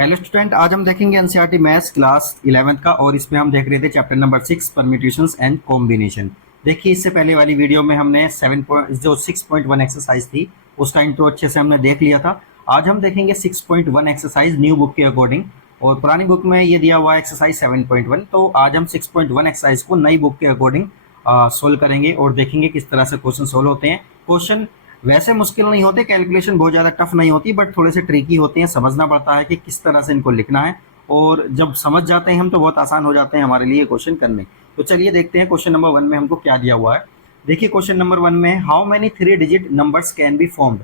Hello student, आज हम देखेंगे एनसीईआरटी मैथ्स क्लास 11th का और इसमें हम देख रहे थे chapter number 6 permutations and combination. देखिए, इससे पहले वाली वीडियो में हमने 6.1 एक्सरसाइज थी उसका इंट्रो अच्छे से हमने देख लिया था। आज हम देखेंगे 6.1 एक्सरसाइज न्यू बुक के अकॉर्डिंग, और पुरानी बुक में ये दिया हुआ है एक्सरसाइज 7.1। तो आज हम 6.1 एक्सरसाइज को नई बुक के अकॉर्डिंग सोल्व करेंगे और देखेंगे किस तरह से क्वेश्चन सोल्व होते हैं। क्वेश्चन वैसे मुश्किल नहीं होते, कैलकुलेशन बहुत ज़्यादा टफ नहीं होती, बट थोड़े से ट्रिकी होते हैं। समझना पड़ता है कि किस तरह से इनको लिखना है, और जब समझ जाते हैं हम तो बहुत आसान हो जाते हैं हमारे लिए क्वेश्चन करने। तो चलिए देखते हैं क्वेश्चन नंबर 1 में हमको क्या दिया हुआ है। देखिए क्वेश्चन नंबर 1 में how many 3 digit numbers can be formed.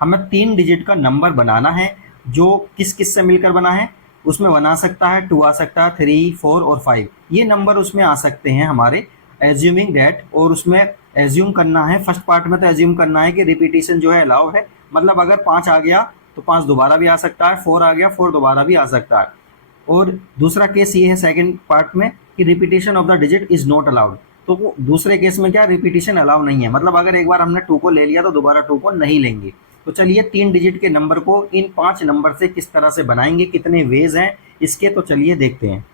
हमें 3 डिजिट का नंबर बनाना है जो किस किस से मिलकर बना है। उसमें 1 आ सकता है, 2 आ सकता है, 3, 4 और 5 ये नंबर उसमें आ सकते हैं हमारे। एज्यूमिंग दैट, और उसमें एज्यूम करना है, फर्स्ट पार्ट में तो एज्यूम करना है कि रिपीटेशन जो है अलाउ है। मतलब अगर 5 आ गया तो 5 दोबारा भी आ सकता है, 4 आ गया 4 दोबारा भी आ सकता है। और दूसरा केस ये है सेकंड पार्ट में कि repetition of the digit is not allowed. तो दूसरे केस में क्या, रिपीटेशन अलाउ नहीं है, मतलब अगर एक बार हमने 2 को ले लिया तो दोबारा 2 को नहीं लेंगे। तो चलिए 3 डिजिट के नंबर को इन 5 नंबर से किस तरह से बनाएंगे, कितने वेज हैं इसके, तो चलिए देखते हैं।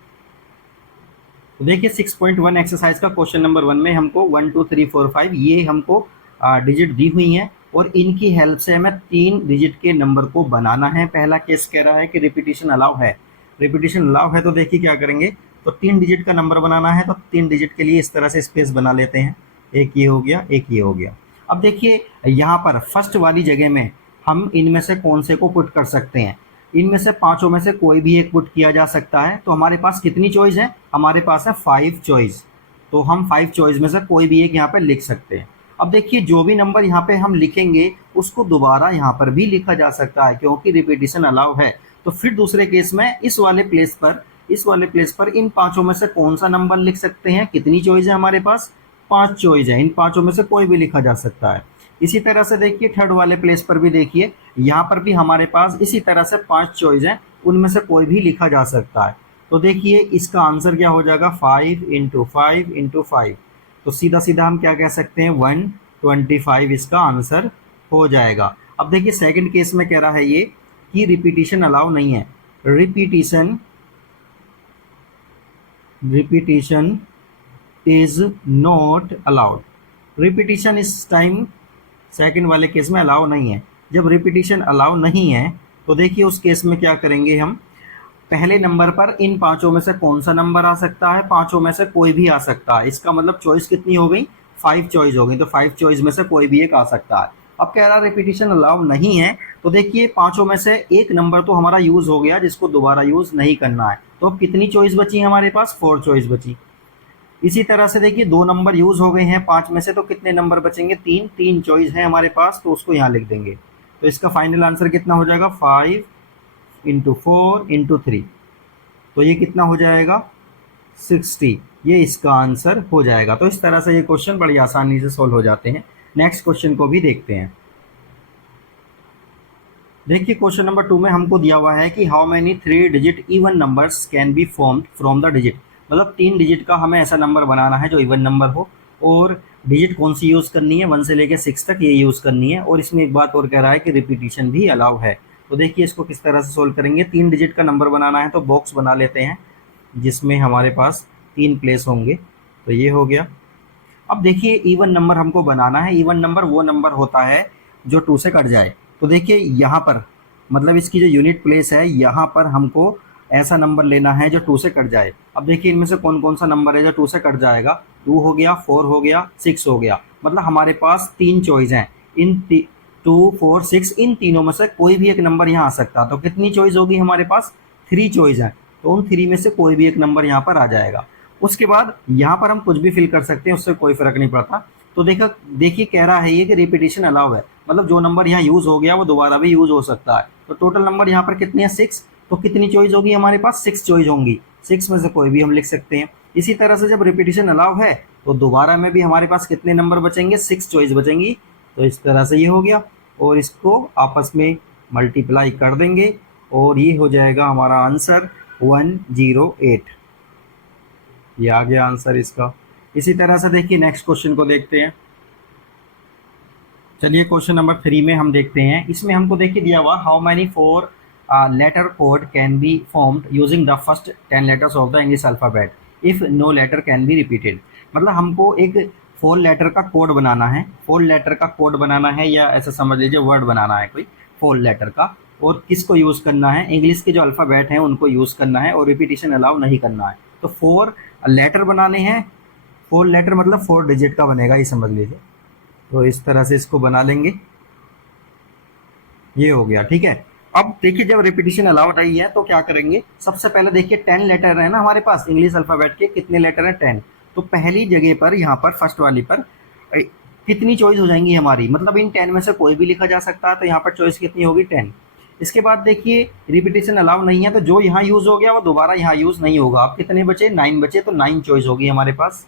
तो देखिए 6.1 एक्सरसाइज का क्वेश्चन नंबर 1 में हमको 1 2 3 4 5 ये हमको डिजिट दी हुई हैं, और इनकी हेल्प से हमें 3 डिजिट के नंबर को बनाना है। पहला केस कह रहा है कि रिपीटेशन अलाउ है। रिपीटेशन अलाउ है तो देखिए क्या करेंगे, तो 3 डिजिट का नंबर बनाना है, तो 3 डिजिट के लिए इस तरह से स्पेस बना लेते हैं। एक ये हो गया, एक ये हो गया। अब देखिए यहाँ पर फर्स्ट वाली जगह में हम इनमें से कौन से को पुट कर सकते हैं। इनमें से पांचों में से कोई भी एक पुट किया जा सकता है। तो हमारे पास कितनी चॉइस है, हमारे पास है 5 चॉइस। तो हम 5 चॉइस में से कोई भी एक यहाँ पे लिख सकते हैं। अब देखिए जो भी नंबर यहाँ पे हम लिखेंगे उसको दोबारा यहाँ पर भी लिखा जा सकता है, क्योंकि रिपीटेशन अलाउ है। तो फिर दूसरे केस में इस वाले प्लेस पर इन पांचों में से कौन सा नंबर लिख सकते हैं। कितनी चॉइस है हमारे पास, 5 चॉइस है। इन पांचों में से कोई भी लिखा जा सकता है। इसी तरह से देखिए थर्ड वाले प्लेस पर भी देखिए, यहाँ पर भी हमारे पास इसी तरह से 5 चॉइस हैं, उनमें से कोई भी लिखा जा सकता है। तो देखिए इसका आंसर क्या हो जाएगा, 5 इंटू 5 इंटू 5। तो सीधा सीधा हम क्या कह सकते हैं, 125 इसका आंसर हो जाएगा। अब देखिए सेकंड केस में कह रहा है ये कि रिपीटेशन अलाउ नहीं है। Repetition is not allowed. Repetition इस टाइम सेकंड वाले केस में अलाउ नहीं है। जब रिपीटेशन अलाउ नहीं है तो देखिए उस केस में क्या करेंगे हम, पहले नंबर पर इन पांचों में से कौन सा नंबर आ सकता है, पांचों में से कोई भी आ सकता है। इसका मतलब चॉइस कितनी हो गई, 5 चॉइस हो गई। तो 5 चॉइस में से कोई भी एक आ सकता है। अब कह रहा रिपीटेशन अलाउ नहीं है, तो देखिए पांचों में से एक नंबर तो हमारा यूज हो गया जिसको दोबारा यूज नहीं करना है। तो अब कितनी चॉइस बची हमारे पास, 4 चॉइस बची। इसी तरह से देखिए 2 नंबर यूज हो गए हैं 5 में से, तो कितने नंबर बचेंगे, 3 चॉइस है हमारे पास, तो उसको यहाँ लिख देंगे। तो इसका फाइनल आंसर कितना हो जाएगा, 5 इंटू 4 इंटू 3। तो ये कितना हो जाएगा, 60। ये इसका आंसर हो जाएगा। तो इस तरह से ये क्वेश्चन बड़ी आसानी से सोल्व हो जाते हैं। नेक्स्ट क्वेश्चन को भी देखते हैं। देखिए क्वेश्चन नंबर 2 में हमको दिया हुआ है कि how many 3 digit even numbers can be formed from the digit. मतलब 3 डिजिट का हमें ऐसा नंबर बनाना है जो इवन नंबर हो, और डिजिट कौन सी यूज़ करनी है, 1 से लेकर 6 तक ये यूज़ करनी है। और इसमें एक बात और कह रहा है कि रिपीटेशन भी अलाउ है। तो देखिए इसको किस तरह से सोल्व करेंगे। 3 डिजिट का नंबर बनाना है तो बॉक्स बना लेते हैं जिसमें हमारे पास 3 प्लेस होंगे। तो ये हो गया। अब देखिए इवन नंबर हमको बनाना है। इवन नंबर वो नंबर होता है जो 2 से कट जाए। तो देखिए यहाँ पर मतलब इसकी जो यूनिट प्लेस है यहाँ पर हमको ऐसा नंबर लेना है जो 2 से कट जाए। अब देखिए इनमें से कौन कौन सा नंबर है जो 2 से कट जाएगा, 2 हो गया, 4 हो गया, 6 हो गया। मतलब हमारे पास 3 चॉइस हैं। इन 2 4 6 इन तीनों में से कोई भी एक नंबर यहाँ आ सकता है। तो कितनी चॉइस होगी हमारे पास, 3 चॉइस हैं। तो उन 3 में से कोई भी एक नंबर यहाँ पर आ जाएगा। उसके बाद यहाँ पर हम कुछ भी फिल कर सकते हैं, उससे कोई फर्क नहीं पड़ता। तो देखिए कह रहा है ये कि रिपीटेशन अलाउ है, मतलब जो नंबर यहाँ यूज हो गया वो दोबारा भी यूज हो सकता है। तो टोटल नंबर यहाँ पर कितने हैं, 6। तो कितनी चॉइस होगी हमारे पास, 6 चॉइस होंगी। 6 में से कोई भी हम लिख सकते हैं। इसी तरह से जब रिपीटेशन अलाउ है तो दोबारा में भी हमारे पास कितने नंबर बचेंगे, 6 चॉइस बचेंगी। तो इस तरह से ये हो गया, और इसको आपस में मल्टीप्लाई कर देंगे और ये हो जाएगा हमारा आंसर 108। ये आ गया आंसर इसका। इसी तरह से देखिए नेक्स्ट क्वेश्चन को देखते हैं। चलिए क्वेश्चन नंबर 3 में हम देखते हैं। इसमें हमको देखिए दिया हुआ how many 4 letter code can be formed using the first 10 letters of the English alphabet if no letter can be repeated. मतलब हमको एक 4 लेटर का कोड बनाना है, 4 लेटर का कोड बनाना है, या ऐसा समझ लीजिए वर्ड बनाना है कोई 4 लेटर का, और किसको यूज़ करना है, इंग्लिश के जो अल्फ़ाबेट हैं उनको यूज़ करना है, और रिपीटिशन अलाउ नहीं करना है। तो 4 लेटर बनाने हैं, 4 लेटर मतलब 4 डिजिट का बनेगा, ये समझ लीजिए। तो इस तरह से इसको बना लेंगे, ये हो गया, ठीक है। अब देखिए जब रिपीटिशन अलाउड नहीं है तो क्या करेंगे, सबसे पहले देखिए 10 लेटर है ना हमारे पास इंग्लिश अल्फ़ाबेट के, कितने लेटर हैं 10। तो पहली जगह पर यहाँ पर फर्स्ट वाली पर कितनी चॉइस हो जाएंगी हमारी, मतलब इन 10 में से कोई भी लिखा जा सकता है, तो यहाँ पर चॉइस कितनी होगी 10। इसके बाद देखिए रिपीटिशन अलाउ नहीं है, तो जो यहाँ यूज़ हो गया वो दोबारा यहाँ यूज़ नहीं होगा। अब कितने बचे, 9 बचे, तो 9 चॉइस होगी हमारे पास।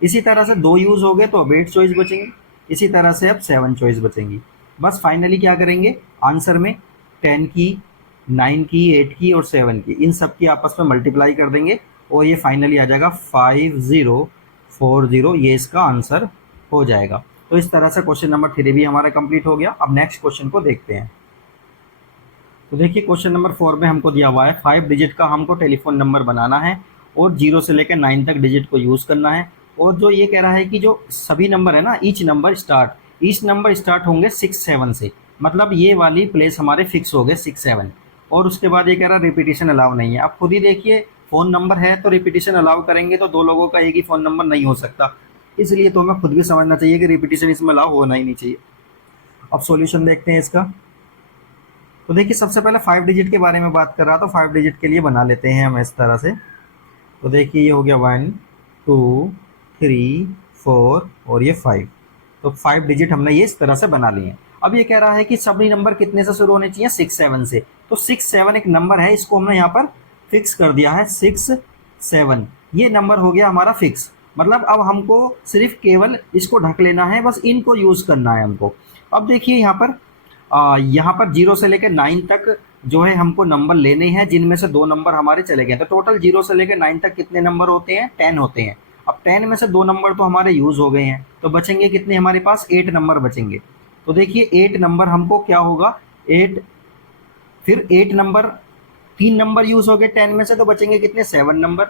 इसी तरह से 2 यूज़ हो गए तो अब 8 चॉइस बचेंगी। इसी तरह से अब 7 चॉइस बचेंगी। बस फाइनली क्या करेंगे, आंसर में 10 की, 9 की, 8 की और 7 की, इन सब की आपस में मल्टीप्लाई कर देंगे और ये फाइनली आ जाएगा 5040, ये इसका आंसर हो जाएगा। तो इस तरह से क्वेश्चन नंबर 3 भी हमारा कंप्लीट हो गया। अब नेक्स्ट क्वेश्चन को देखते हैं। तो देखिए क्वेश्चन नंबर 4 में हमको दिया हुआ है 5 डिजिट का हमको टेलीफोन नंबर बनाना है और 0 से लेकर 9 तक डिजिट को यूज़ करना है। और जो ये कह रहा है कि जो सभी नंबर है ना, ईच नंबर स्टार्ट होंगे 6 7 से, मतलब ये वाली प्लेस हमारे फिक्स हो गए 6 7। और उसके बाद ये कह रहा है रिपीटिशन अलाउ नहीं है। अब खुद ही देखिए फ़ोन नंबर है तो रिपीटिशन अलाउ करेंगे तो 2 लोगों का एक ही फ़ोन नंबर नहीं हो सकता, इसलिए तो हमें खुद भी समझना चाहिए कि रिपीटिशन इसमें अलाउ होना ही नहीं चाहिए। अब सॉल्यूशन देखते हैं इसका। तो देखिए सबसे पहले 5 डिजिट के बारे में बात कर रहा, तो 5 डिजिट के लिए बना लेते हैं हम इस तरह से। तो देखिए ये हो गया 1 2 3 4 और ये 5। तो 5 डिजिट हमने ये इस तरह से बना लिए हैं। अब ये कह रहा है कि सभी नंबर कितने से शुरू होने चाहिए, 6 7 से। तो 6 7 एक नंबर है, इसको हमने यहाँ पर फिक्स कर दिया है 6 7, ये नंबर हो गया हमारा फिक्स। मतलब अब हमको सिर्फ केवल इसको ढक लेना है, बस इनको यूज़ करना है हमको। अब देखिए यहाँ पर 0 से लेकर 9 तक जो है हमको नंबर लेने हैं, जिनमें से 2 नंबर हमारे चले गए। तो टोटल 0 से लेकर 9 तक कितने नंबर होते हैं, 10 होते हैं। अब 10 में से 2 नंबर तो हमारे यूज़ हो गए हैं, तो बचेंगे कितने हमारे पास, 8 नंबर बचेंगे। तो देखिए 8 नंबर हमको क्या होगा, 8, फिर 8 नंबर, 3 नंबर यूज़ हो गए 10 में से, तो बचेंगे कितने, 7 नंबर।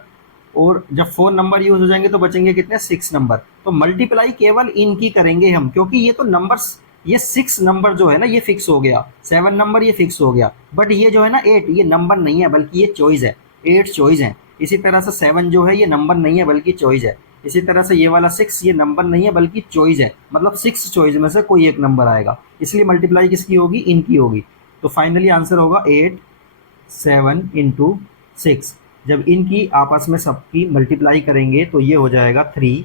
और जब 4 नंबर यूज़ हो जाएंगे तो बचेंगे कितने, 6 नंबर। तो मल्टीप्लाई केवल इनकी करेंगे हम, क्योंकि ये तो नंबर्स, ये 6 नंबर जो है ना ये फिक्स हो गया, 7 नंबर ये फिक्स हो गया, बट ये जो है ना 8 ये नंबर नहीं है बल्कि ये चॉइस है, 8 चॉइस है। इसी तरह से 7 जो है ये नंबर नहीं है बल्कि चॉइस है। इसी तरह से ये वाला 6 ये नंबर नहीं है बल्कि चॉइस है, मतलब 6 चॉइस में से कोई एक नंबर आएगा, इसलिए मल्टीप्लाई किसकी होगी, इनकी होगी। तो फाइनली आंसर होगा 8 7 इंटू 6। जब इनकी आपस में सबकी मल्टीप्लाई करेंगे तो ये हो जाएगा 3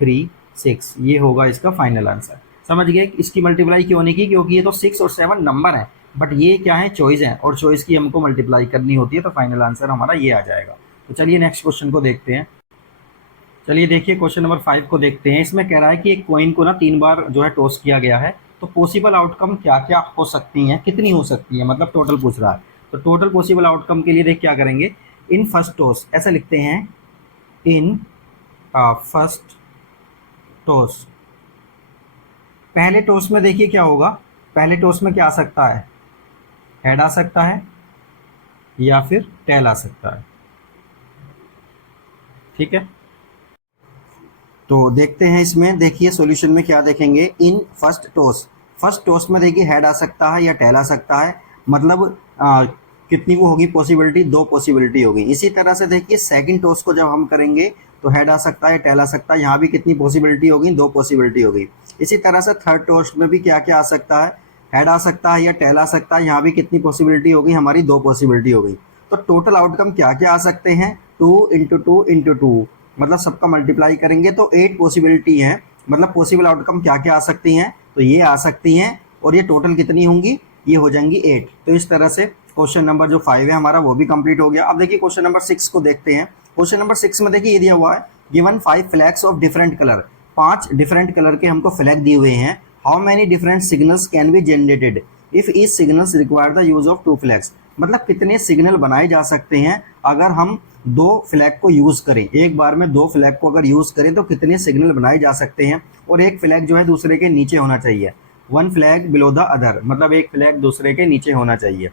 3 6, ये होगा इसका फाइनल आंसर। समझ गए इसकी मल्टीप्लाई क्यों नहीं की, क्योंकि ये तो 6 और 7 नंबर है, बट ये क्या है, चॉइस है, और चॉइस की हमको मल्टीप्लाई करनी होती है, तो फाइनल आंसर हमारा ये आ जाएगा। तो चलिए नेक्स्ट क्वेश्चन को देखते हैं। चलिए देखिए क्वेश्चन नंबर 5 को देखते हैं। इसमें कह रहा है कि एक कॉइन को ना 3 बार जो है टॉस किया गया है, तो पॉसिबल आउटकम क्या क्या हो सकती हैं, कितनी हो सकती है, मतलब टोटल पूछ रहा है। तो टोटल पॉसिबल आउटकम के लिए देख क्या करेंगे, इन फर्स्ट टॉस ऐसा लिखते हैं, इन फर्स्ट टॉस। पहले टॉस में देखिए क्या होगा, पहले टॉस में क्या आ सकता है, हेड आ सकता है या फिर टेल आ सकता है, ठीक है। तो देखते हैं इसमें, देखिए सॉल्यूशन में क्या देखेंगे, in first toss, first toss में देखिए हेड आ सकता है या टेल आ सकता है, मतलब कितनी वो होगी पॉसिबिलिटी, 2 पॉसिबिलिटी होगी। इसी तरह से देखिए सेकंड टॉस को जब हम करेंगे तो हेड आ सकता है, टेल आ सकता है, यहाँ भी कितनी पॉसिबिलिटी होगी, 2 पॉसिबिलिटी होगी। इसी तरह से थर्ड टॉस में भी क्या क्या आ सकता है, हेड आ सकता है या टेल आ सकता है, यहाँ भी कितनी पॉसिबिलिटी होगी, हमारी 2 पॉसिबिलिटी हो गई। तो टोटल आउटकम क्या क्या आ सकते हैं, 2 इंटू 2 इंटू 2, मतलब सबका मल्टीप्लाई करेंगे तो 8 पॉसिबिलिटी है, मतलब पॉसिबल आउटकम क्या क्या आ सकती हैं, तो ये आ सकती हैं, और ये टोटल कितनी होंगी, ये हो जाएंगी 8। तो इस तरह से क्वेश्चन नंबर जो 5 है हमारा वो भी कंप्लीट हो गया। अब देखिए क्वेश्चन नंबर 6 को देखते हैं। क्वेश्चन नंबर 6 में देखिए ये दिया हुआ है, given 5 flags of different colour, 5 different colour के हमको फ्लैग दिए हुए हैं। How many different signals can be generated if each signals require the use of 2 flags, मतलब कितने सिग्नल बनाए जा सकते हैं अगर हम 2 फ्लैग को यूज़ करें, एक बार में 2 फ्लैग को अगर यूज़ करें तो कितने सिग्नल बनाए जा सकते हैं। और एक फ्लैग जो है दूसरे के नीचे होना चाहिए, 1 फ्लैग बिलो द अदर, मतलब एक फ्लैग दूसरे के नीचे होना चाहिए।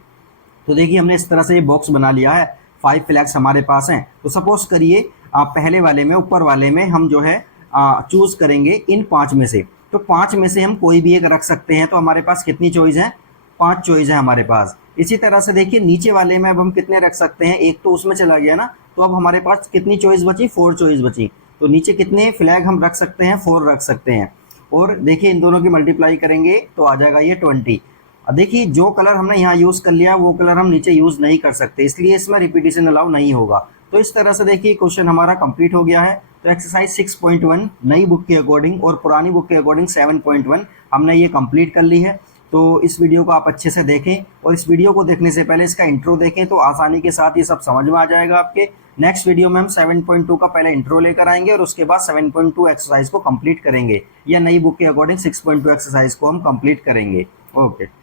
तो देखिए हमने इस तरह से ये बॉक्स बना लिया है, 5 फ्लैग्स हमारे पास हैं। तो सपोज करिए पहले वाले में, ऊपर वाले में हम जो है चूज करेंगे इन 5 में से। तो 5 में से हम कोई भी एक रख सकते हैं। तो हमारे पास कितनी चॉइस है? 5 चॉइस है हमारे पास। इसी तरह से देखिए नीचे वाले में अब हम कितने रख सकते हैं? एक तो उसमें चला गया ना, तो अब हमारे पास कितनी चॉइस बची? 4 चॉइस बची। तो नीचे कितने फ्लैग हम रख सकते हैं? 4 रख सकते हैं। और देखिए इन दोनों की मल्टीप्लाई करेंगे तो आ जाएगा ये 20। अब देखिए जो कलर हमने यहाँ यूज कर लिया वो कलर हम नीचे यूज नहीं कर सकते, इसलिए इसमें रिपीटिशन अलाउ नहीं होगा। तो इस तरह से देखिए क्वेश्चन हमारा कंप्लीट हो गया है। तो एक्सरसाइज 6.1 नई बुक के अकॉर्डिंग और पुरानी बुक के अकॉर्डिंग 7.1 हमने ये कंप्लीट कर ली है। तो इस वीडियो को आप अच्छे से देखें, और इस वीडियो को देखने से पहले इसका इंट्रो देखें, तो आसानी के साथ ये सब समझ में आ जाएगा आपके। नेक्स्ट वीडियो में हम 7.2 का पहले इंट्रो लेकर आएंगे और उसके बाद 7.2 एक्सरसाइज को कंप्लीट करेंगे, या नई बुक के अकॉर्डिंग 6.2 एक्सरसाइज को हम कंप्लीट करेंगे। ओके।